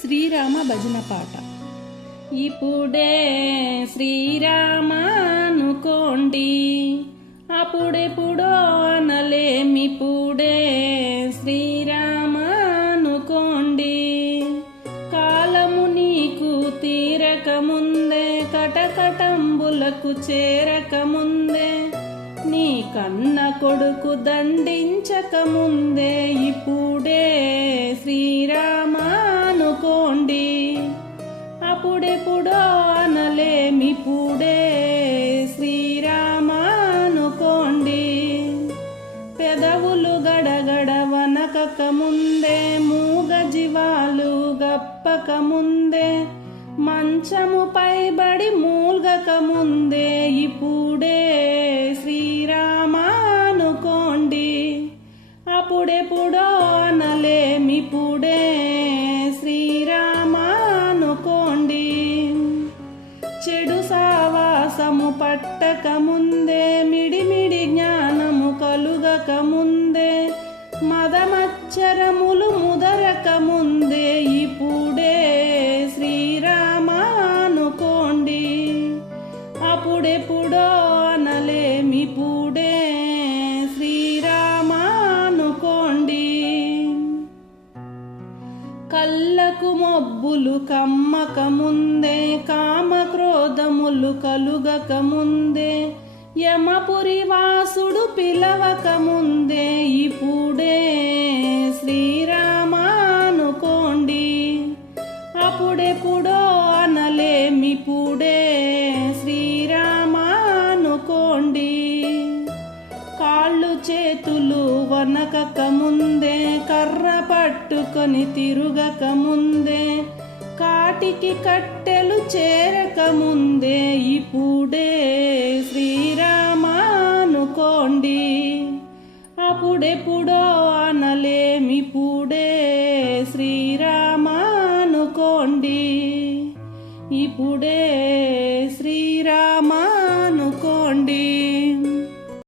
శ్రీరామ భజన పాట. ఇప్పుడే శ్రీరామ అనుకోండి. అప్పుడెప్పుడో అనలేమిప్పుడే శ్రీరామ అనుకోండి. కాలము నీకు తీరకముందే కటకటంబులకు చేరకముందే నీ కన్న కొడుకు దండించకముందే ఇప్పుడే అప్పుడెప్పుడో అనలేమిప్పుడే శ్రీరామానుకోండి. పెదవులు గడగడ వనకక ముందే మూగ జీవాలు గప్పక ముందే మంచము పైబడి మూల్గక ముందే చెడు సావాసము పట్టక ముందే మిడిమిడి జ్ఞానము కలుగక ముందే మదమచ్చరములు ముదరక ముందే ఇప్పుడే శ్రీరామ అనుకోండి అప్పుడెప్పుడో అనలేమిప్పుడే కళ్ళకు మబ్బులు కమ్మక ముందే కామ క్రోధములు కలుగక ముందే యమపురి వాసుడు పిలవక చేతులు ముందే కర్ర పట్టుకొని తిరుగక ముందే కాటికి కట్టెలు చేరక ముందే ఇప్పుడే శ్రీరామానుకోండి. అప్పుడెప్పుడో అనలేమిప్పుడే శ్రీరామానుకోండి. ఇప్పుడే శ్రీరామ